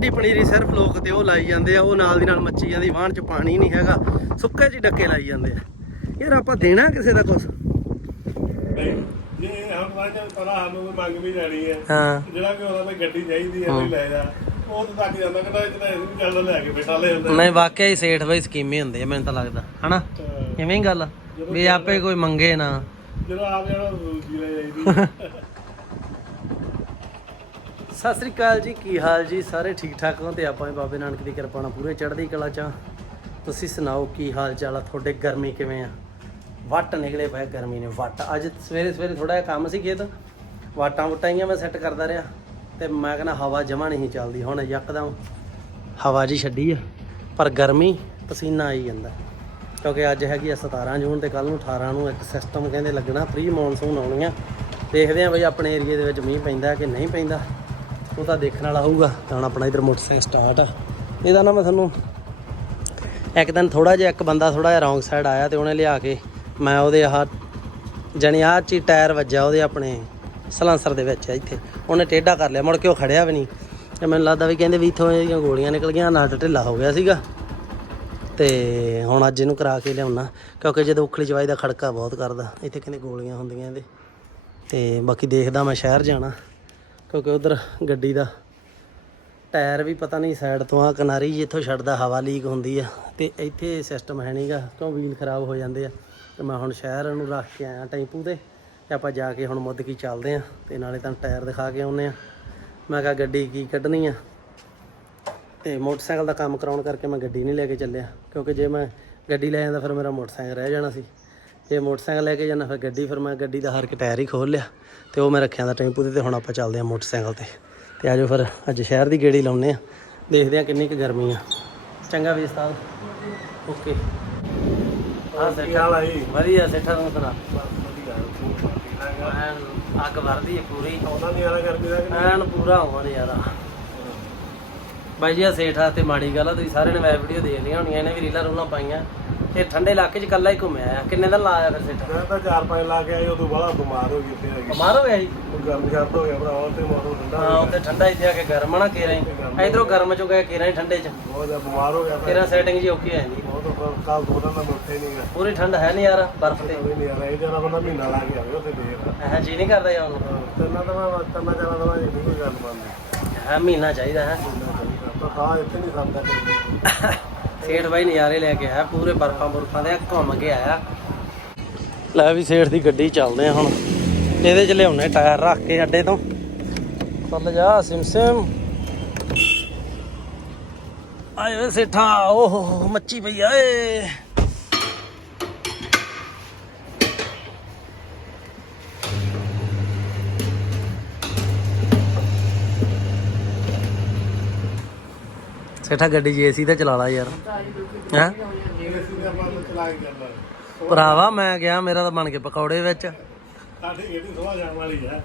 DD ਪਨੀਰੀ ਸਿਰਫ ਲੋਕ ਤੇ ਉਹ ਲਾਈ ਜਾਂਦੇ ਆ ਉਹ ਨਾਲ ਦੀ ਨਾਲ ਮੱਚੀ ਜਾਂਦੀ ਵਾਹਣ ਚ ਪਾਣੀ ਨਹੀਂ ਹੈਗਾ ਸੁੱਕੇ ਚ ਡੱਕੇ ਲਾਈ ਜਾਂਦੇ ਆ। ਯਾਰ ਆਪਾਂ ਦੇਣਾ ਕਿਸੇ ਦਾ ਨਹੀਂ ਜੇ ਹੁਣ ਵਾਂਝ ਪਤਾ ਸਾਨੂੰ ਵੀ ਮੰਗ ਵੀ ਜਾਣੀ ਹੈ ਹਾਂ। ਜਿਹੜਾ ਕਿ ਉਹਦਾ ਤੇ ਗੱਡੀ ਚਾਹੀਦੀ ਹੈ। ਵੀ ਲੈ ਜਾ। ਉਹ ਤਾਂ ਤੱਕ ਜਾਂਦਾ ਕਹਿੰਦਾ ਇਹ ਤਾਂ ਵੀ ਚੱਲ ਲੈ ਕੇ ਬੈਠਾ ਲੈ ਜਾਂਦਾ। ਨਹੀਂ ਵਾਕਿਆ ਹੀ ਸੇਠ ਬਈ ਸਕੀਮੇ ਹੁੰਦੇ ਆ ਮੈਨੂੰ ਤਾਂ ਲੱਗਦਾ ਹਨਾ? ਇਵੇਂ ਹੀ ਗੱਲ? ਵੀ ਆਪੇ ਕੋਈ ਮੰਗੇ ਨਾ। ਜਦੋਂ ਆਪ ਜਾਣਾ ਦੂਜੀ ਲੈ ਜਾਈਦੀ। ਸਤਿ ਸ੍ਰੀ ਅਕਾਲ ਜੀ, ਕੀ ਹਾਲ ਜੀ? ਸਾਰੇ ਠੀਕ ਠਾਕ ਹੋ ਤੇ ਆਪਾਂ ਵੀ ਬਾਬੇ ਨਾਨਕ ਦੀ ਕਿਰਪਾ ਨਾਲ ਪੂਰੇ ਚੜ੍ਹਦੀ ਕਲਾ ਚ ਆ। ਤੁਸੀਂ ਸੁਣਾਓ, ਕੀ ਹਾਲ ਚਾਲ ਆ? ਤੁਹਾਡੇ ਗਰਮੀ ਕਿਵੇਂ ਆ? ਵੱਟ ਨਿਕਲੇ ਪਏ ਗਰਮੀ ਨੇ, ਵੱਟ। ਅੱਜ ਸਵੇਰੇ ਸਵੇਰੇ ਥੋੜਾ ਜਿਹਾ ਕੰਮ ਸੀ ਖੇਤ। ਵਾਟਾਂ ਵਟਾਈਆਂ ਮੈਂ ਸੈੱਟ ਕਰਦਾ ਰਿਹਾ ਤੇ ਮੈਂ ਕਹਿੰਦਾ ਹਵਾ ਜਮਾ ਨਹੀਂ ਚੱਲਦੀ, ਹੁਣ ਯਕਦਮ ਹਵਾ ਜੀ ਛੱਡੀ ਆ। ਪਰ ਗਰਮੀ ਪਸੀਨਾ ਆਈ ਜਾਂਦਾ। ਕਿਉਂਕਿ ਅੱਜ ਹੈਗੀ ਆ 17 ਜੂਨ ਤੇ ਕੱਲ ਨੂੰ 18 ਨੂੰ ਇੱਕ ਸਿਸਟਮ ਕਹਿੰਦੇ ਲੱਗਣਾ ਪ੍ਰੀ ਮੌਨਸੂਨ ਆਉਣੀ ਆ। ਦੇਖਦੇ ਆ ਬਈ ਆਪਣੇ ਏਰੀਏ ਦੇ ਵਿੱਚ ਮੀਂਹ ਪੈਂਦਾ ਕਿ ਨਹੀਂ ਪੈਂਦਾ। ਉਹ ਤਾਂ ਦੇਖਣ ਵਾਲਾ ਹੋਊਗਾ, ਤਾਂ ਹੁਣ ਆਪਣਾ ਇਧਰ ਮੋਟਰਸਾਈਕਲ ਸਟਾਰਟ ਆ। ਇਹਦਾ ਨਾ ਮੈਂ ਤੁਹਾਨੂੰ ਇੱਕ ਦਿਨ ਥੋੜਾ ਜਿਹਾ, ਇੱਕ ਬੰਦਾ ਥੋੜਾ ਜਿਹਾ ਰੌਂਗ ਸਾਈਡ ਆਇਆ ਤੇ ਉਹਨੇ ਲਿਆ ਕੇ ਮੈਂ ਉਹਦੇ ਆਹ, ਜਣੀ ਆਹ ਚੀ ਟਾਇਰ ਵੱਜਾ ਉਹਦੇ ਆਪਣੇ ਸਲਾਂਸਰ ਦੇ ਵਿੱਚ ਆ ਇੱਥੇ। ਉਹਨੇ ਟੇਢਾ ਕਰ ਲਿਆ, ਮੁੜ ਕੇ ਉਹ ਖੜਿਆ ਵੀ ਨਹੀਂ। ਤੇ ਮੈਨੂੰ ਲੱਗਦਾ ਵੀ ਕਹਿੰਦੇ ਵੀ ਇੱਥੋਂ ਇਹਦੀਆਂ ਗੋਲੀਆਂ ਨਿਕਲ ਗਈਆਂ ਨਟ ਢਿੱਲਾ ਹੋ ਗਿਆ ਸੀਗਾ। ਤੇ ਹੁਣ ਅੱਜ ਇਹਨੂੰ ਕਰਾ ਕੇ ਲਿਆਉਣਾ, ਕਿਉਂਕਿ ਜਦੋਂ ਉਖਲੀ ਜਵਾਈ ਦਾ ਖੜਕਾ ਬਹੁਤ ਕਰਦਾ, ਇੱਥੇ ਕਹਿੰਦੇ ਗੋਲੀਆਂ ਹੁੰਦੀਆਂ ਇਹਦੇ। ਤੇ ਬਾਕੀ ਦੇਖਦਾ ਮੈਂ ਸ਼ਹਿਰ ਜਾਣਾ। ਕਿਉਂਕਿ ਉਧਰ ਗੱਡੀ ਦਾ ਟਾਇਰ ਵੀ ਪਤਾ ਨਹੀਂ ਸਾਈਡ ਤੋਂ ਆ, ਕਿਨਾਰੀ ਜਿੱਥੋਂ ਛੱਡਦਾ, ਹਵਾ ਲੀਕ ਹੁੰਦੀ ਆ। ਤੇ ਇੱਥੇ ਸਿਸਟਮ ਹੈ ਨਹੀਂਗਾ ਕਿਉਂ ਵੀਲ ਖਰਾਬ ਹੋ ਜਾਂਦੇ ਆ। ਤੇ ਮੈਂ ਹੁਣ ਸ਼ਹਿਰ ਨੂੰ ਰੱਖ ਕੇ ਆਇਆ ਟੈਂਪੂ ਤੇ ਤੇ ਆਪਾਂ ਜਾ ਕੇ ਹੁਣ ਮੁੱਦ ਕੀ ਚੱਲਦੇ ਆ, ਤੇ ਨਾਲੇ ਤਾਂ ਟਾਇਰ ਦਿਖਾ ਕੇ ਆਉਨੇ ਆ। ਮੈਂ ਕਿਹਾ ਗੱਡੀ ਕੀ ਕੱਢਣੀ ਆ। ਤੇ ਮੋਟਰਸਾਈਕਲ ਦਾ ਕੰਮ ਕਰਾਉਣ ਕਰਕੇ ਮੈਂ ਗੱਡੀ ਨਹੀਂ ਲੈ ਕੇ ਚੱਲਿਆ, ਕਿਉਂਕਿ ਜੇ ਮੈਂ ਗੱਡੀ ਲੈ ਜਾਂਦਾ, ਫਿਰ ਮੇਰਾ ਮੋਟਰਸਾਈਕਲ ਰਹਿ ਜਾਣਾ ਸੀ। ਜੇ ਮੋਟਰਸਾਈਕਲ ਲੈ ਕੇ ਜਾਣਾ ਫਿਰ ਗੱਡੀ ਫਿਰ ਮੈਂ ਗੱਡੀ ਦਾ ਹਰ ਕੇ ਟਾਇਰ ਹੀ ਖੋਲ ਲਿਆ ਤੇ ਉਹ ਮੈਂ ਰੱਖਿਆ ਦਾ ਟੈਂਪੂ ਤੇ ਤੇ ਹੁਣ ਆਪਾਂ ਚੱਲਦੇ ਆ ਮੋਟਰਸਾਈਕਲ ਤੇ। ਤੇ ਆਜੋ ਫਿਰ ਅੱਜ ਸ਼ਹਿਰ ਦੀ ਗੇੜੀ ਲਾਉਨੇ ਆ ਦੇਖਦੇ ਆ ਕਿੰਨੀ ਕੁ ਗਰਮੀ ਆ। ਚੰਗਾ ਵੀ ਉਸਤਾਦ ਓਕੇ। ਹਾਂ ਆ। ਜੀ ਵਧੀਆ ਸੇਠਾ ਨੂੰ ਸੁਣਾ। ਐਨ ਅੱਗ ਵਰਦੀ ਹੈ ਪੂਰੀ। ਉਹਨਾਂ ਦੀ ਆਲਾ ਕਰਦੀ ਦਾ? ਐਨ ਪੂਰਾ ਹੋਣ ਯਾਰਾ। ਬਾਈ ਜੀ ਆ ਸੇਠਾ ਤੇ ਮਾੜੀ ਗੱਲ ਆ ਤੁਸੀਂ ਸਾਰੇ ਨੇ ਮੈਂ ਵੀਡੀਓ ਦੇਖ ਲਈਆਂ ਹੋਣੀਆਂ ਇਹਨੇ ਵੀ ਰੀਲਾਂ ਰੂਲਾਂ ਪਾਈਆਂ। ਤੇ ਠੰਡੇ ਇਲਾਕੇ 'ਚ ਇਕੱਲਾ ਹੀ ਘੁੰਮਿਆ ਆ। ਕਿੰਨੇ ਦਿਨ ਲਾਇਆ ਫਿਰ ਸੇਠਾ ਮੈਂ ਤਾਂ ਚਾਰ ਪੰਜ ਲਾ ਕੇ ਆਈ ਉਦੋਂ ਬਾਅਦ ਬਿਮਾਰ ਹੋ ਗਈ ਤੇ ਆ ਗਈ ਬਿਮਾਰ ਹੋ ਗਿਆ ਜੀ? ਗਰਮ ਸ਼ਰਤ ਹੋ ਗਿਆ ਭਰਾਵਾ ਤੇ ਮੌਸਮ ਠੰਡਾ ਹਾਂ ਉੱਥੇ ਠੰਡਾ ਇੱਥੇ ਆ ਕੇ ਗਰਮ ਆ ਨਾ ਕੇਰਾਂ ਹੀ। ਇਧਰੋਂ ਗਰਮ ਚੋਂ ਗਏ ਕੇਰਾਂ ਹੀ ਠੰਡੇ 'ਚ। ਬਹੁਤ ਜ਼ਿਆਦਾ ਬਿਮਾਰ ਹੋ ਗਿਆ ਮੈਂ ਕੇਰਾਂ ਸੈਟਿੰਗ ਜੀ ਔਖੀ ਹੋ ਜਾਂਦੀ ਬਹੁਤ ਕਾਲ ਦੋ ਦਿਨ ਦਾ ਮੈਂ ਉੱਠੇ ਨਹੀਂ ਗਿਆ। ਪੂਰੀ ਠੰਡ ਹੈ ਨਹੀਂ ਯਾਰ ਬਰਫ਼ ਤੇ। ਕੋਈ ਨਹੀਂ ਆ ਇਹ ਜਰਾ ਬੰਦਾ ਮਹੀਨਾ ਲਾ ਕੇ ਆਵੇ ਉੱਥੇ ਦੇਰ ਐ ਜੀ ਨਹੀਂ ਕਰਦਾ ਯਾਰ ਉਹਨੂੰ ਤੈਨਾਂ ਤਾਂ ਮੈਂ ਤੈਨਾਂ ਜਾਣਾ ਤਾਂ ਇਹ ਨਹੀਂ ਕੋਈ ਗੱਲ ਬਣਦੀ। ਹੈ ਮਹੀਨਾ ਚਾਹੀਦਾ ਹੈ। ਤਾਂ ਹਾਂ ਇੱਥੇ ਨਹੀਂ ਸਮਝਦਾ ਕੋਈ ਸੇਠ ਬਾਈ ਨਜ਼ਾਰੇ ਲੈ ਕੇ ਆਇਆ, ਪੂਰੇ ਬਰਫਾਂ ਬਰਫਾਂ ਦੇ ਘੁੰਮ ਕੇ ਆਇਆ। ਲੈ ਵੀ ਸੇਠ ਦੀ ਗੱਡੀ ਚੱਲਦੇ ਆ ਹੁਣ। ਇਹਦੇ ਚ ਲਿਆਉਣੇ ਟਾਇਰ ਰੱਖ ਕੇ ਅੱਡੇ ਤੋਂ। ਚੱਲ ਜਾ, ਸਿਮ ਸਿਮ। ਆਏ ਸੇਠਾ, ਓਹ ਮੱਚੀ ਪਈ ਆਏ ਸੇਠਾ ਗੱਡੀ ਜੇਸੀ ਤੇ ਚਲਾ ਲਾ ਯਾਰ। ਹੈਂ? ਸੀ ਭਰਾਵਾ ਮੈਂ ਗਿਆ ਮੇਰਾ ਤਾਂ ਬਣ ਕੇ ਪਕੌੜੇ ਵਿੱਚ। ਸਾਡੀ ਗੱਡੀ ਸਵਾ ਜਾਣ ਵਾਲੀ ਹੈ।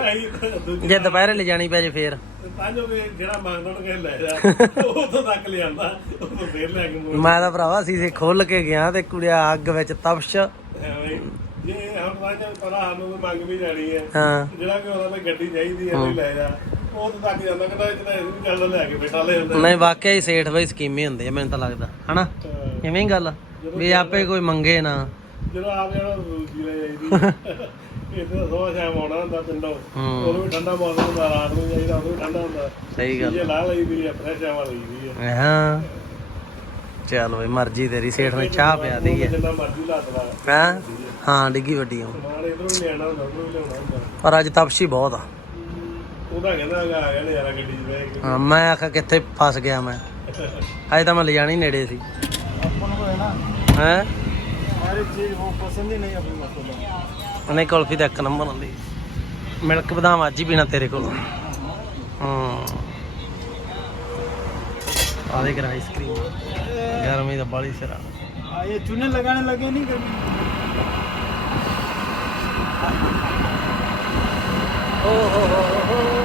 ਆਈ ਦੂਜੀ ਜੇ ਦੁਪਹਿਰੇ ਲੈ ਜਾਣੀ ਪੈ ਜੇ ਫੇਰ। ਤਾਂ ਜੋ ਵੀ ਜਿਹੜਾ ਮੰਗਦਾ ਉਹਨੂੰ ਲੈ ਜਾ। ਉਦੋਂ ਤੱਕ ਲਿਆਂਦਾ ਉਦੋਂ ਫੇਰ ਲੈ ਕੇ ਮੋੜ। ਮੈਂ ਤਾਂ ਭਰਾਵਾ ਸੀਸੇ ਖੋਲ ਕੇ ਗਿਆ ਤੇ ਕੁੜਿਆ ਅੱਗ ਵਿੱਚ ਤਪਸ਼। ਜੇ ਹੁਣ ਵਾਂਝ ਪਤਾ ਸਾਨੂੰ ਮੰਗ ਵੀ ਜਾਣੀ ਹੈ। ਹਾਂ। ਜਿਹੜਾ ਕਿ ਉਹਦਾ ਗੱਡੀ ਚਾਹੀਦੀ ਹੈ ਲੈ ਜਾ। ਉਹ ਤਾਂ ਤੱਕ ਜਾਂਦਾ ਕਹਿੰਦਾ ਇਹ ਤਾਂ ਅਸੀਂ ਵੀ ਚੱਲ ਲੈ ਕੇ ਬੈਠਾ ਲੈ ਜਾਂਦਾ ਨਹੀਂ ਵਾਕਿਆ ਹੀ ਸੇਠ ਬਈ ਸਕੀਮੇ ਹੁੰਦੇ ਆ ਮੈਨੂੰ ਤਾਂ ਲੱਗਦਾ ਹਨਾ? ਇਵੇਂ ਹੀ ਗੱਲ? ਵੀ ਆਪੇ ਕੋਈ ਮੰਗੇ ਨਾ। ਜਦੋਂ ਆਪ ਜਾਣਾ ਦੂਜੀ ਲੈ ਜਾਈਦੀ ਇਹ ਤਾਂ ਸੋਹ ਸ਼ਾਮ ਆਉਣਾ ਹੁੰਦਾ ਪਿੰਡੋਂ। ਹੂੰ। ਉਦੋਂ ਵੀ ਠੰਡਾ ਮੌਸਮ ਹੁੰਦਾ ਰਾਤ ਨੂੰ ਜਾਈਦਾ ਉਦੋਂ ਵੀ ਠੰਡਾ ਹੁੰਦਾ। ਸਹੀ ਗੱਲ ਇਹ ਲਾ ਲਈਦੀ ਹੈ ਫਰੈਸ਼ ਹਵਾ ਲਈਦੀ ਹੈ ਹਾਂ। ਚੱਲ ਬਈ ਮਰਜ਼ੀ ਤੇਰੀ ਸੇਠ ਨੇ ਚਾਹ ਪਿਆ ਦੀ ਹੈ ਜਿੰਨਾ ਮਰਜ਼ੀ ਲਾ ਦਵਾ ਹਾਂ? ਹਾਂ ਡਿੱਗੀ ਵੱਡੀ ਪਰ ਅੱਜ ਤਪਸ਼ੀ ਬਹੁਤ ਆ। ਉਹਦਾ ਕਹਿੰਦਾ ਹੈਗਾ ਆ ਗਿਆ ਨਜ਼ਾਰਾ ਗੱਡੀ 'ਚ ਬਹਿ ਕੇ ਹਾਂ, ਮੈਂ ਆਖਿਆ ਕਿੱਥੇ ਫਸ ਗਿਆ ਮੈਂ ਅਜੇ ਤਾਂ ਮੈਂ ਲਿਜਾਣੀ ਨੇੜੇ ਸੀ ਆਪਾਂ ਨੂੰ ਹੈ ਨਾ ਹੈ ਹਰ ਚੀਜ਼ ਉਹ ਪਸੰਦ ਹੀ ਨਹੀਂ ਆਪਣੀ ਮਸਲਾ ਨਹੀਂ ਕੁਲਫੀ ਤਾਂ ਇੱਕ ਨੰਬਰ ਹੁੰਦੀ ਮਿਲਕ ਬਦਾਮ ਅੱਜ ਹੀ ਪੀਣਾ ਤੇਰੇ ਕੋਲ ਹਾਂ ਆ ਦੇਖ ਆਈਸਕ੍ਰੀਮ ਗਰਮੀ ਦਾ ਬਾਲੀ ਸਿਰਾ ये चूने लगाने लगे नहीं कभी ਓ ਹੋ ਹੋ ਹੋ ਲੋਕੀ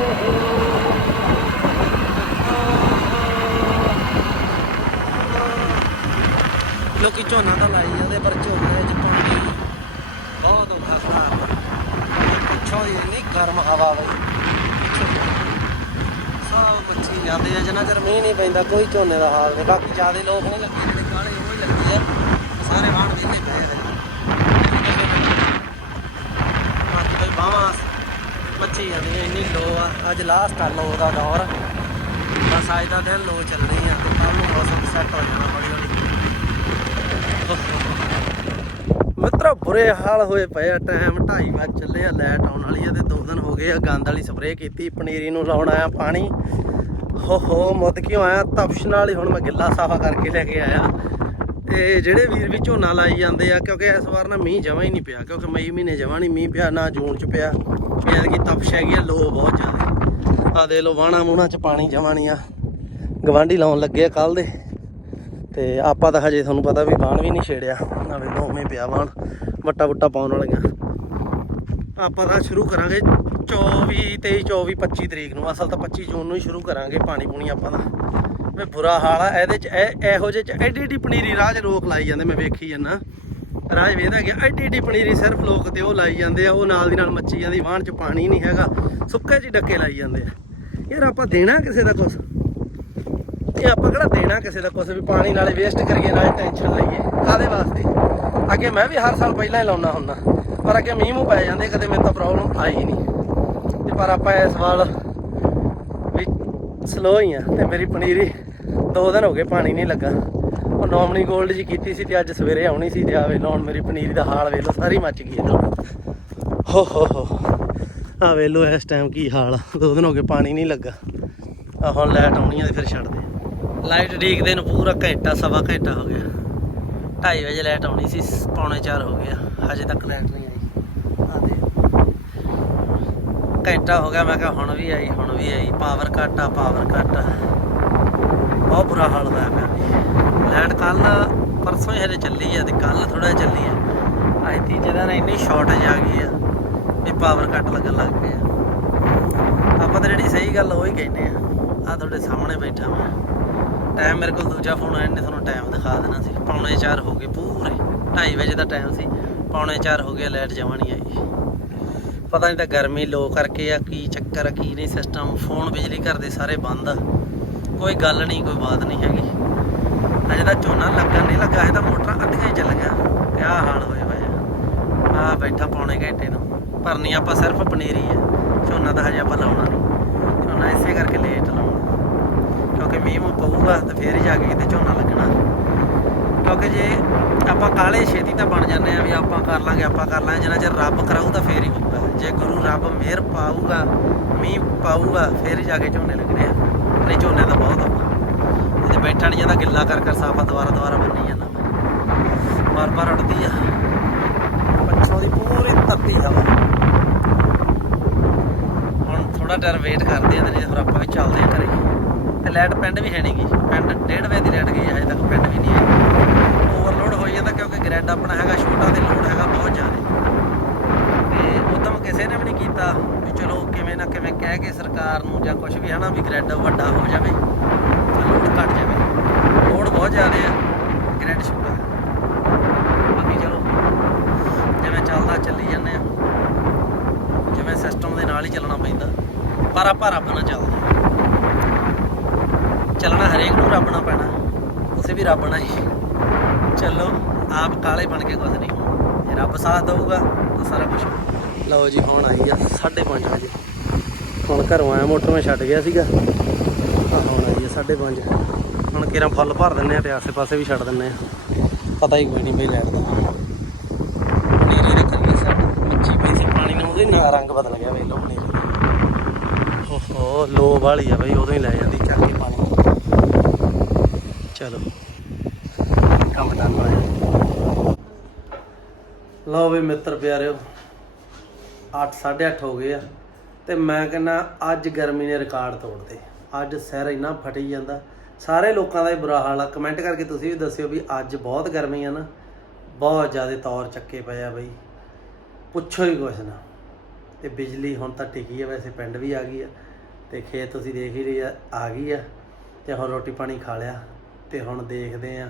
ਝੋਨਾ ਤਾਂ ਲਾਈ ਜਾਂਦੇ ਪਰ ਝੋਨੇ ਚ ਪਾਣੀ ਬਹੁਤ ਔਖਾ ਖਰਾਬ ਪਿੱਛੋਂ ਦੀ ਇੰਨੀ ਗਰਮ ਹਵਾ ਬਈ। ਸਭ ਬੱਚੀ ਜਾਂਦੇ ਆ, ਜਿੰਨਾ ਕਰ ਮੀਂਹ ਨਹੀਂ ਪੈਂਦਾ, ਕੋਈ ਝੋਨੇ ਦਾ ਹਾਲ ਨਹੀਂ। ਬਾਕੀ ਜਿਆਦੇ ਲੋਕ ਨਹੀਂ ਲੱਗੇ, ਜਿਹੜੇ ਕਾਲੇ ਉਹ ਹੀ ਲੱਗੇ ਆ। ਸਾਰੇ ਵਾਹਣ ਵਿਹਲੇ ਪਏ ਆ ਬਾਕੀ ਬਈ ਬਾਹਾਂ ਬੱਚੀ ਜਾਂਦੀ ਆ ਇੰਨੀ ਲੋ ਆ। ਅੱਜ ਲਾਸਟ ਆ ਲੋ ਦਾ ਦੌਰ। ਬਸ ਅੱਜ ਦਾ ਦਿਨ ਲੋ ਚੱਲਣੀ ਆ, ਤੇ ਕੱਲ ਨੂੰ ਮੌਸਮ ਸੈੱਟ ਹੋ ਜਾਣਾ, ਹੌਲੀ ਹੌਲੀ। ਮਿੱਤਰੋ, ਬੁਰੇ ਹਾਲ ਹੋਏ ਪਏ ਆ ਟਾਈਮ 2:30 ਵਜੇ ਚੱਲੇ ਆ ਲਾਈਟ ਆਉਣ ਵਾਲੀ ਆ ਤੇ ਦੋ ਦਿਨ ਹੋ ਗਏ ਆ, ਗੰਦ ਵਾਲੀ ਸਪਰੇਅ ਕੀਤੀ, ਪਨੀਰੀ ਨੂੰ ਲਾਉਣ ਆਇਆ ਪਾਣੀ। ਹੋ ਹੋ, ਮੁੱਦ ਕਿਉਂ ਆਇਆ? ਤਪਸ਼ ਨਾਲ ਹੀ ਹੁਣ ਮੈਂ ਗਿੱਲਾ ਸਾਫਾ ਕਰਕੇ ਲੈ ਕੇ ਆਇਆ। ਤੇ ਜਿਹੜੇ ਵੀਰ ਵੀ ਝੋਨਾ ਲਾਈ ਜਾਂਦੇ ਆ, ਕਿਉਂਕਿ ਇਸ ਵਾਰ ਨਾ ਮੀਂਹ ਜਮਾ ਹੀ ਨਹੀਂ ਪਿਆ, ਕਿਉਂਕਿ ਮਈ ਮਹੀਨੇ ਜਮਾ ਨਹੀਂ ਮੀਂਹ ਪਿਆ, ਨਾ ਜੂਨ ਚ ਪਿਆ। ਯਾਨੀ ਕਿ ਤਪਸ਼ ਹੈਗੀ ਆ ਲੋ ਬਹੁਤ ਜ਼ਿਆਦਾ। ਆ ਦੇ ਲੋ ਵਾਣਾ ਮੂਣਾ ਚ ਪਾਣੀ ਜਮਾ ਨਹੀਂ ਆ। ਗਵਾਂਢੀ ਲਾਉਣ ਲੱਗੇ ਆ ਕੱਲ ਦੇ। ਤੇ ਆਪਾਂ ਤਾਂ ਹਜੇ ਤੁਹਾਨੂੰ ਪਤਾ ਵੀ ਬਾਣ ਵੀ ਨਹੀਂ ਛੇੜਿਆ। ਨਾ ਵੇ ਦੋਵੇਂ ਪਿਆ ਬਾਣ। ਵੱਟਾ ਵੁੱਟਾ ਪਾਉਣ ਵਾਲੀਆਂ। ਆਪਾਂ ਤਾਂ ਸ਼ੁਰੂ ਕਰਾਂਗੇ 24 23 24 25 ਤਰੀਕ ਨੂੰ। ਅਸਲ ਤਾਂ 25 ਜੂਨ ਨੂੰ ਹੀ ਸ਼ੁਰੂ ਕਰਾਂਗੇ ਪਾਣੀ ਪੂਣੀ ਆਪਾਂ ਦਾ ਵੇ ਬੁਰਾ ਹਾਲ ਆ, ਇਹਦੇ ਚ ਇਹ- ਇਹੋ ਜਿਹੇ ਚ ਐਡੀ ਐਡੀ ਪਨੀਰੀ ਰਾਜ ਲੋਕ ਲਾਈ ਜਾਂਦੇ, ਮੈਂ ਵੇਖੀ ਜਾਂਦਾ। ਰਾਜ ਵੇਖਦਾ ਗਿਆ ਐਡੀ ਐਡੀ ਪਨੀਰੀ ਸਿਰਫ ਲੋਕ ਤੇ ਉਹ ਲਾਈ ਜਾਂਦੇ ਆ, ਉਹ ਨਾਲ ਦੀ ਨਾਲ ਮੱਚੀ ਜਾਂਦੀ ਵਾਹਣ ਚ ਪਾਣੀ ਨਹੀਂ ਹੈਗਾ। ਸੁੱਕੇ ਚ ਹੀ ਡੱਕੇ ਲਾਈ ਜਾਂਦੇ ਆ। ਯਾਰ ਆਪਾਂ ਦੇਣਾ ਕਿਸੇ ਦਾ ਕੁਛ? ਇਹ ਆਪਾਂ ਕਿਹੜਾ ਦੇਣਾ ਕਿਸੇ ਦਾ ਕੁਛ ਵੀ, ਪਾਣੀ ਨਾਲੇ ਵੇਸਟ ਕਰੀਏ, ਨਾਲੇ ਟੈਨਸ਼ਨ ਲਈਏ। ਕਾਦੇ ਵਾਸਤੇ? ਅੱਗੇ ਮੈਂ ਵੀ ਹਰ ਸਾਲ ਪਹਿਲਾਂ ਹੀ ਲਾਉਣਾ ਹੁੰਦਾ, ਪਰ ਅੱਗੇ ਮੀਂਹ ਮੂੰਹ ਪੈ ਜਾਂਦੇ, ਕਦੇ ਮੈਨੂੰ ਤਾਂ ਪ੍ਰੋਬਲਮ ਆਈ ਨਹੀਂ ਤੇ ਪਰ ਆਪਾਂ ਇਸ ਵਾਰ ਵੀ ਸਲੋ ਹੀ ਆ, ਤੇ ਮੇਰੀ ਪਨੀਰੀ ਦੋ ਦਿਨ ਹੋ ਗਏ ਪਾਣੀ ਨਹੀਂ ਲੱਗਾ। ਉਹ ਨੋਮਨੀ 골ਡ ਜੀ ਕੀਤੀ ਸੀ ਤੇ ਅੱਜ ਸਵੇਰੇ ਆਉਣੀ ਸੀ ਤੇ ਆਵੇ ਲਾਉਣ ਮੇਰੀ ਪਨੀਰੀ ਦਾ ਹਾਲ ਵੇਖ ਲੋ ਸਾਰੀ ਮੱਚ ਗਈ ਇਹਦਾ ਹੋ ਹੋ ਹੋ। ਆ ਵੇਖ ਲੋ ਇਸ ਟਾਈਮ ਕੀ ਹਾਲ ਆ। ਦੋ ਦਿਨ ਹੋ ਗਏ ਪਾਣੀ ਨਹੀਂ ਲੱਗਾ। ਆ ਹੁਣ ਲਾਈਟ ਆਉਣੀ ਆ ਤੇ ਫਿਰ ਛੱਡ ਦੇ ਲਾਈਟ ਡੀਕਦੇ ਨੂੰ ਪੂਰਾ ਘੰਟਾ ਸਵਾ ਘੰਟਾ ਹੋ ਗਿਆ। 2:30 ਵਜੇ ਲਾਈਟ ਆਉਣੀ ਸੀ ਪੌਣੇ 4 ਹੋ ਗਿਆ ਹਜੇ ਤੱਕ ਲਾਈਟ ਨਹੀਂ ਆਈ। ਆ ਦੇ ਘੰਟਾ ਹੋ ਗਿਆ ਮੈਂ ਕਿਹਾ ਹੁਣ ਵੀ ਆਈ ਹੁਣ ਵੀ ਆਈ ਪਾਵਰ ਕੱਟ ਆ ਪਾਵਰ ਕੱਟ ਆ। ਬਹੁਤ ਬੁਰਾ ਹਾਲ ਹੋਇਆ ਪਿਆ ਲਾਈਟ ਕੱਲ ਪਰਸੋਂ ਹੀ ਹਜੇ ਚੱਲੀ ਆ ਤੇ ਕੱਲ ਥੋੜਾ ਚੱਲੀ ਆ। ਅੱਜ ਤੀਜੇ ਦਿਨ ਇੰਨੀ ਸ਼ਾਰਟੇਜ ਆ ਗਈ ਆ ਵੀ ਪਾਵਰ ਕੱਟ ਲੱਗਣ ਲੱਗ ਪਏ ਆ। ਆਪਾਂ ਤਾਂ ਜਿਹੜੀ ਸਹੀ ਗੱਲ ਉਹ ਹੀ ਕਹਿੰਦੇ ਆ। ਆ ਤੁਹਾਡੇ ਸਾਹਮਣੇ ਬੈਠਾ ਮੈਂ। ਟਾਈਮ ਮੇਰੇ ਕੋਲ ਦੂਜਾ ਫੋਨ ਆਇਆ ਨੇ ਤੁਹਾਨੂੰ ਟਾਈਮ ਦਿਖਾ ਦੇਣਾ ਸੀ। ਪੌਣੇ 4 ਹੋ ਗਏ, ਪੂਰੇ 2:30 ਵਜੇ ਦਾ ਟਾਈਮ ਸੀ। ਪੌਣੇ 4 ਹੋ ਗਿਆ ਲਾਈਟ ਜਮਾ ਨਹੀਂ ਆਈ। ਪਤਾ ਨਹੀਂ ਤਾਂ ਗਰਮੀ ਲੋ ਕਰਕੇ ਆ, ਕੀ ਚੱਕਰ ਆ, ਕੀ ਨਹੀਂ ਸਿਸਟਮ ਫੋਨ ਬਿਜਲੀ ਘਰ ਦੇ ਸਾਰੇ ਬੰਦ ਆ। ਕੋਈ ਗੱਲ ਨਹੀਂ, ਕੋਈ ਬਾਤ ਨਹੀਂ ਹੈਗੀ। ਅਜੇ ਤਾਂ ਝੋਨਾ ਲੱਗਣ ਨਹੀਂ ਲੱਗਾ ਇਹ ਤਾਂ ਮੋਟਰਾਂ ਅੱਧੀਆਂ ਹੀ ਚੱਲ ਗਿਆ ਕਿਆ ਹਾਲ ਹੋਇਆ ਹੋਏ ਆ। ਬੈਠਾ ਪੌਣੇ ਘੰਟੇ ਨੂੰ। ਭਰਨੀ ਆਪਾਂ ਸਿਰਫ ਪਨੀਰੀ ਆ। ਝੋਨਾ ਤਾਂ ਹਜੇ ਆਪਾਂ ਲਾਉਣਾ ਨਹੀਂ। ਝੋਨਾ ਇਸੇ ਕਰਕੇ ਲੇਟ ਲਾਉਣਾ। ਮੀਂਹ ਤਾਂ ਫੇਰ ਹੀ ਜਾ ਕੇ ਕਿਤੇ ਝੋਨਾ ਲੱਗਣਾ। ਕਿਉਂਕਿ ਜੇ ਆਪਾਂ ਕਾਲੇ ਛੇਤੀ ਤਾਂ ਬਣ ਜਾਂਦੇ ਆ ਵੀ ਆਪਾਂ ਕਰ ਲਾਂਗੇ, ਆਪਾਂ ਕਰ ਲਾਂਗੇ, ਜਿੰਨਾ ਚਿਰ ਰੱਬ ਕਰਾਊ ਤਾਂ ਫੇਰ ਹੀ ਹੋਊਗਾ ਜੇ ਗੁਰੂ ਰੱਬ ਮਿਹਰ ਪਾਊਗਾ, ਮੀਂਹ ਪਾਊਗਾ, ਫੇਰ ਹੀ ਜਾ ਕੇ ਝੋਨੇ ਲੱਗਣੇ ਆ। ਨਹੀਂ, ਝੋਨੇ ਦਾ ਬਹੁਤ ਔਖਾ। ਜੇ ਬੈਠਾ ਨਹੀਂ ਜਾਂਦਾ ਗਿੱਲਾ ਕਰ ਕਰ ਸਾਫਾ ਦੁਬਾਰਾ ਦੁਬਾਰਾ ਬੰਨੀ ਜਾਂਦਾ। ਬਾਰ ਬਾਰ ਅੜਦੀ ਆ। ਪੱਛੋਂ ਦੀ ਪੂਰੀ ਤੱਤੀ ਹਵਾ ਹੁਣ ਥੋੜਾ ਟਾਈਮ ਵੇਟ ਕਰਦੇ ਆ ਤੇ ਨਹੀਂ ਫਿਰ ਆਪਾਂ ਵੀ ਚੱਲਦੇ ਆ ਘਰੇ। ਤੇ ਲਾਈਟ ਪਿੰਡ ਵੀ ਹੈ ਨਹੀਂਗੀ ਪਿੰਡ 1:30 ਵਜੇ ਦੀ ਲਾਈਟ ਗਈ ਹਜੇ ਤੱਕ ਪਿੰਡ ਵੀ ਨਹੀਂ ਆਈ। ਓਵਰਲੋਡ ਹੋਈ ਜਾਂਦਾ ਕਿਉਂਕਿ ਗ੍ਰਿਡ ਆਪਣਾ ਹੈਗਾ, ਛੋਟਾ ਤੇ ਲੋਡ ਹੈਗਾ ਬਹੁਤ ਜ਼ਿਆਦਾ। ਤੇ ਉਦਮ ਕਿਸੇ ਨੇ ਵੀ ਨਹੀਂ ਕੀਤਾ ਵੀ ਚਲੋ ਕਿਵੇਂ ਨਾ ਕਿਵੇਂ ਕਹਿ ਕੇ ਸਰਕਾਰ ਨੂੰ ਜਾਂ ਕੁਝ ਵੀ ਹਨਾ ਵੀ ਗ੍ਰਿਡ ਵੱਡਾ ਹੋ ਜਾਵੇ ਲੋਡ ਘਟ ਜਾਵੇ। ਲੋਡ ਬਹੁਤ ਜ਼ਿਆਦਾ ਆ ਗ੍ਰਿਡ ਛੋਟਾ ਬਾਕੀ ਚਲੋ, ਜਿਵੇਂ ਚੱਲਦਾ ਚੱਲੀ ਜਾਂਦੇ ਆ। ਜਿਵੇਂ ਸਿਸਟਮ ਦੇ ਨਾਲ ਹੀ ਚੱਲਣਾ ਪੈਂਦਾ। ਪਰ ਆਪਾਂ ਰੱਬ ਨਾਲ ਚੱਲਦੇ ਚੱਲਣਾ ਹਰੇਕ ਨੂੰ ਰੱਬ ਨਾਲ ਪੈਣਾ। ਤੁਸੀਂ ਵੀ ਰੱਬ ਨਾਲ ਹੀ। ਚੱਲੋ, ਆਪ ਕਾਲੇ ਬਣ ਕੇ ਕੁਝ ਨਹੀਂ। ਜੇ ਰੱਬ ਸਾਥ ਦੇਊਗਾ, ਤਾਂ ਸਾਰਾ ਕੁਝ ਲਓ ਜੀ, ਹੁਣ ਆਈ ਆ 5:30 ਵਜੇ। ਹੁਣ ਘਰੋਂ ਆਇਆ, ਮੋਟਰ ਮੈਂ ਛੱਡ ਗਿਆ ਸੀਗਾ। ਆ ਹੁਣ ਆਈ ਆ 5:30 ਹੁਣ ਕਿਰਾਂ ਫੁੱਲ ਭਰ ਦਿੰਨੇ ਆ ਤੇ ਆਸੇ-ਪਾਸੇ ਵੀ ਛੱਡ ਦਿੰਨੇ ਆ। ਪਤਾ ਹੀ ਕੋਈ ਨਹੀਂ ਬਈ ਲੈਟ ਦਾ। ਪਨੀਰੀ ਦੇ ਕਰੀਏ ਸੈੱਟ ਮੱਛੀ ਪਈ ਸੀ, ਪਾਣੀ ਨਾਲ ਉਹਦੇ ਨਾਲ ਰੰਗ ਬਦਲ ਗਿਆ, ਵੇਖ ਲਓ ਪਨੀਰੀ ਓਹੋ ਲੋ ਵਾਲੀ ਆ ਬਈ, ਉਦੋਂ ਹੀ ਲੈ ਜਾਂਦੀ, ਚੱਕ ਕੇ ਪਾਣੀ। ਚਲੋ। ਕੰਮ ਡਨ ਹੋਇਆ ਲਓ ਵੀ ਮਿੱਤਰ ਪਿਆਰਿਓ 8 8:30 ਹੋ ਗਏ ਆ ਤੇ ਮੈਂ ਕਹਿੰਦਾ ਅੱਜ ਗਰਮੀ ਨੇ ਰਿਕਾਰਡ ਤੋੜਦੇ ਅੱਜ ਸਿਰ ਇੰਨਾ ਫਟੀ ਜਾਂਦਾ। ਸਾਰੇ ਲੋਕਾਂ ਦਾ ਹੀ ਬੁਰਾ ਹਾਲ ਆ। ਕਮੈਂਟ ਕਰਕੇ ਤੁਸੀਂ ਵੀ ਦੱਸਿਓ ਵੀ ਅੱਜ ਬਹੁਤ ਗਰਮੀ ਆ ਨਾ। ਬਹੁਤ ਜ਼ਿਆਦਾ ਤੌਰ ਚੱਕੇ ਪਏ ਆ ਬਈ। ਪੁੱਛੋ ਹੀ ਕੁਛ ਨਾ। ਤੇ ਬਿਜਲੀ ਹੁਣ ਤਾਂ ਟਿਕੀ ਆ, ਵੈਸੇ ਪਿੰਡ ਵੀ ਆ ਗਈ ਆ। ਤੇ ਖੇਤ ਤੁਸੀਂ ਦੇਖ ਹੀ ਰਹੀ ਆ ਆ ਗਈ ਆ। ਤੇ ਹੁਣ ਰੋਟੀ ਪਾਣੀ ਖਾ ਲਿਆ। ਤੇ ਹੁਣ ਦੇਖਦੇ ਆ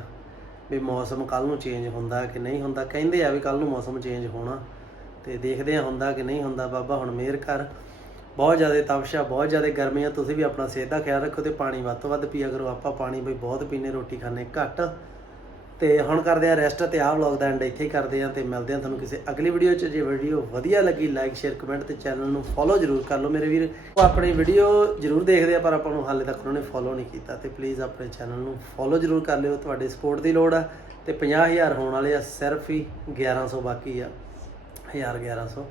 ਵੀ ਮੌਸਮ ਕੱਲ ਨੂੰ ਚੇਂਜ ਹੁੰਦਾ ਕਿ ਨਹੀਂ ਹੁੰਦਾ। ਕਹਿੰਦੇ ਆ ਵੀ ਕੱਲ ਨੂੰ ਮੌਸਮ ਚੇਂਜ ਹੋਣਾ ਤੇ ਦੇਖਦੇ ਆ ਹੁੰਦਾ ਕਿ ਨਹੀਂ ਹੁੰਦਾ। ਬਾਬਾ, ਹੁਣ ਮਿਹਰ ਕਰ। ਬਹੁਤ ਜ਼ਿਆਦਾ ਤਪਸ਼ਾ ਬਹੁਤ ਜ਼ਿਆਦਾ ਗਰਮੀ ਆ। ਤੁਸੀਂ ਵੀ ਆਪਣਾ ਸਿਹਤ ਦਾ ਖਿਆਲ ਰੱਖੋ ਤੇ ਪਾਣੀ ਵੱਧ ਤੋਂ ਵੱਧ ਪੀਆ ਕਰੋ। ਆਪਾਂ ਪਾਣੀ ਬਈ ਬਹੁਤ ਪੀਨੇ ਰੋਟੀ ਖਾਣੇ ਘੱਟ ਤੇ ਹੁਣ ਕਰਦੇ ਆ ਰੈਸਟ ਤੇ ਆਹ ਵਲੌਗ ਦਾ ਐਂਡ ਇੱਥੇ ਹੀ ਕਰਦੇ ਆ ਤੇ ਮਿਲਦੇ ਆ ਤੁਹਾਨੂੰ ਕਿਸੇ ਅਗਲੀ ਵੀਡੀਓ 'ਚ। ਜੇ ਵੀਡੀਓ ਵਧੀਆ ਲੱਗੀ ਲਾਈਕ ਸ਼ੇਅਰ ਕਮੈਂਟ ਤੇ ਚੈਨਲ ਨੂੰ ਫੋਲੋ ਜ਼ਰੂਰ ਕਰ ਲਓ ਮੇਰੇ ਵੀਰ। ਉਹ ਆਪਣੀ ਵੀਡੀਓ ਜ਼ਰੂਰ ਦੇਖਦੇ ਆ, ਪਰ ਆਪਾਂ ਨੂੰ ਹਾਲੇ ਤੱਕ ਉਹਨਾਂ ਨੇ ਫੋਲੋ ਨਹੀਂ ਕੀਤਾ। ਤੇ ਪਲੀਜ਼ ਆਪਣੇ ਚੈਨਲ ਨੂੰ ਫੋਲੋ ਜ਼ਰੂਰ ਕਰ ਲਿਓ, ਤੁਹਾਡੀ ਸਪੋਰਟ ਦੀ ਲੋੜ ਆ। ਤੇ 50000 ਹੋਣ ਵਾਲੇ ਆ, ਸਿਰਫ ਹੀ 1100 ਬਾਕੀ ਆ। 1000 1100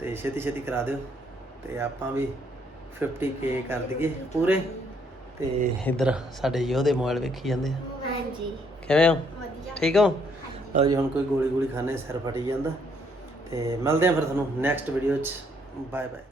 ਤੇ ਛੇਤੀ ਛੇਤੀ ਕਰਾ ਦਿਓ। ਤੇ ਆਪਾਂ ਵੀ 50k ਕਰ ਦਈਏ ਪੂਰੇ। ਤੇ ਇੱਧਰ ਸਾਡੇ ਯੋਧੇ ਮੋਬਾਈਲ ਵੇਖੀ ਜਾਂਦੇ ਆ। ਹਾਂਜੀ। ਕਿਵੇਂ ਹੋ? ਵਧੀਆ। ਠੀਕ ਹੋ? ਲਓ ਜੀ ਹੁਣ ਕੋਈ ਗੋਲੀ ਗੋਲੀ ਖਾਣੇ ਸਿਰ ਫਟੀ ਜਾਂਦਾ। ਤੇ ਮਿਲਦੇ ਆ ਫਿਰ ਤੁਹਾਨੂੰ ਨੈਕਸਟ ਵੀਡੀਓ 'ਚ। Bye bye